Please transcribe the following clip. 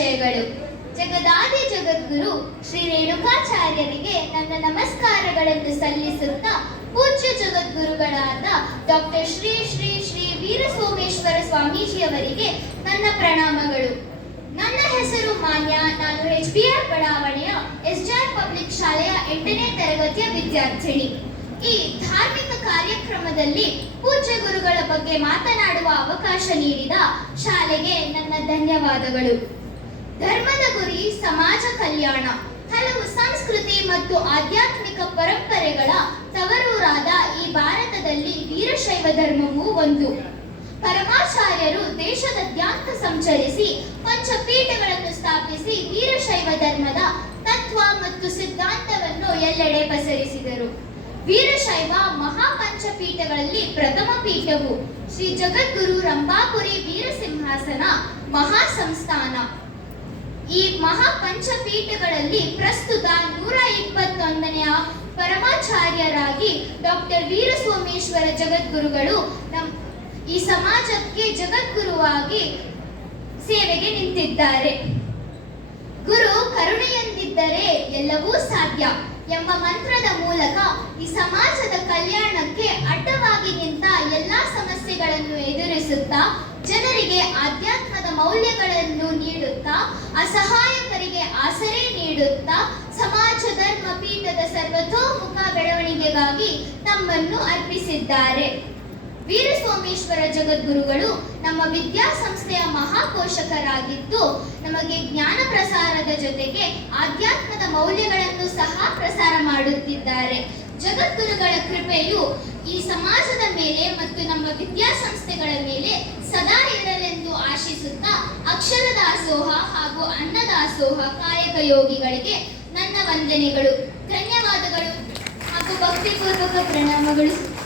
ಶುಭಾಶಯಗಳು ಜಗದಾದಿ ಜಗದ್ಗುರು ಶ್ರೀ ರೇಣುಕಾಚಾರ್ಯರಿಗೆ ನನ್ನ ನಮಸ್ಕಾರಗಳನ್ನು ಸಲ್ಲಿಸುತ್ತಾ ಪೂಜ್ಯ ಜಗದ್ಗುರುಗಳಾದ ಡಾಕ್ಟರ್ ಶ್ರೀ ಶ್ರೀ ಶ್ರೀ ವೀರಸೋಮೇಶ್ವರ ಸ್ವಾಮೀಜಿಯವರಿಗೆ ನನ್ನ ಪ್ರಣಾಮಗಳು. ನನ್ನ ಹೆಸರು ಮಾನ್ಯ, ನಾನು ಎಚ್ ಬಿ ಆರ್ ಬಡಾವಣೆಯ ಎಸ್ ಪಬ್ಲಿಕ್ ಶಾಲೆಯ ಎಂಟನೇ ತರಗತಿಯ ವಿದ್ಯಾರ್ಥಿನಿ. ಈ ಧಾರ್ಮಿಕ ಕಾರ್ಯಕ್ರಮದಲ್ಲಿ ಪೂಜ್ಯ ಗುರುಗಳ ಬಗ್ಗೆ ಮಾತನಾಡುವ ಅವಕಾಶ ನೀಡಿದ ಶಾಲೆಗೆ ನನ್ನ ಧನ್ಯವಾದಗಳು. ಧರ್ಮದ ಗುರಿ, ಸಮಾಜ ಕಲ್ಯಾಣ, ಹಲವು ಸಂಸ್ಕೃತಿ ಮತ್ತು ಆಧ್ಯಾತ್ಮಿಕ ಪರಂಪರೆಗಳ ತವರೂರಾದ ಈ ಭಾರತದಲ್ಲಿ ವೀರಶೈವ ಧರ್ಮವೂ ಒಂದು. ಪರಮಾಚಾರ್ಯರು ದೇಶದಾದ್ಯಂತ ಸಂಚರಿಸಿ, ಪಂಚಪೀಠಗಳನ್ನು ಸ್ಥಾಪಿಸಿ ವೀರಶೈವ ಧರ್ಮದ ತತ್ವ ಮತ್ತು ಸಿದ್ಧಾಂತವನ್ನು ಎಲ್ಲೆಡೆ ಪಸರಿಸಿದರು. ವೀರಶೈವ ಮಹಾಪಂಚಪೀಠಗಳಲ್ಲಿ ಪ್ರಥಮ ಪೀಠವು ಶ್ರೀ ಜಗದ್ಗುರು ರಂಭಾಪುರಿ ವೀರಸಿಂಹಾಸನ ಮಹಾ ಸಂಸ್ಥಾನ ಈ ಮಹಾಪಂಚಪೀಠಗಳಲ್ಲಿ ಪ್ರಸ್ತುತ ನೂರ ಇಪ್ಪತ್ತೊಂದನೆಯ ಪರಮಾಚಾರ್ಯರಾಗಿ ಡಾಕ್ಟರ್ ವೀರಸೋಮೇಶ್ವರ ಜಗದ್ಗುರುಗಳು ನಮ್ ಈ ಸಮಾಜಕ್ಕೆ ಜಗದ್ಗುರುವಾಗಿ ಸೇವೆಗೆ ನಿಂತಿದ್ದಾರೆ. ಗುರು ಕರುಣೆಯಂದಿದ್ದರೆ ಎಲ್ಲವೂ ಸಾಧ್ಯ ಎಂಬ ಮಂತ್ರದ ಮೂಲಕ ಈ ಸಮಾಜದ ಕಲ್ಯಾಣಕ್ಕೆ ಅಡ್ಡವಾಗಿ ನಿಂತ ಎಲ್ಲಾ ಸಮಸ್ಯೆಗಳನ್ನು ಎದುರಿಸುತ್ತಾ ಜನರಿಗೆ ಆಧ್ಯಾತ್ಮದ ಮೌಲ್ಯಗಳನ್ನು ಅಸಹಾಯಕರಿಗೆ ಆಸರೆ ನೀಡುತ್ತಾ, ಸಮಾಜ ಧರ್ಮ ಪೀಠದ ಸರ್ವತೋಮುಖ ಬೆಳವಣಿಗೆಗಾಗಿ ತಮ್ಮನ್ನು ಅರ್ಪಿಸಿದ್ದಾರೆ. ವೀರಸೋಮೇಶ್ವರ ಜಗದ್ಗುರುಗಳು ನಮ್ಮ ವಿದ್ಯಾಸಂಸ್ಥೆಯ ಮಹಾಕೋಶಕರಾಗಿದ್ದು, ನಮಗೆ ಜ್ಞಾನ ಪ್ರಸಾರದ ಜೊತೆಗೆ ಆಧ್ಯಾತ್ಮದ ಮೌಲ್ಯಗಳನ್ನು ಸಹ ಪ್ರಸಾರ ಮಾಡುತ್ತಿದ್ದಾರೆ. ಜಗದ್ಗುರುಗಳ ಕೃಪೆಯು ಈ ಸಮಾಜದ ಮೇಲೆ ಮತ್ತು ನಮ್ಮ ವಿದ್ಯಾಸಂಸ್ಥೆಗಳ ಮೇಲೆ ಸದಾ ಅನ್ನದಾಸೋಹ ಕಾಯಕ ಯೋಗಿಗಳಿಗೆ ನನ್ನ ವಂದನೆಗಳು. ಧನ್ಯವಾದಗಳು. ಹಾಗೂ ಭಕ್ತಿಪೂರ್ವಕ ಪ್ರಣಾಮಗಳು.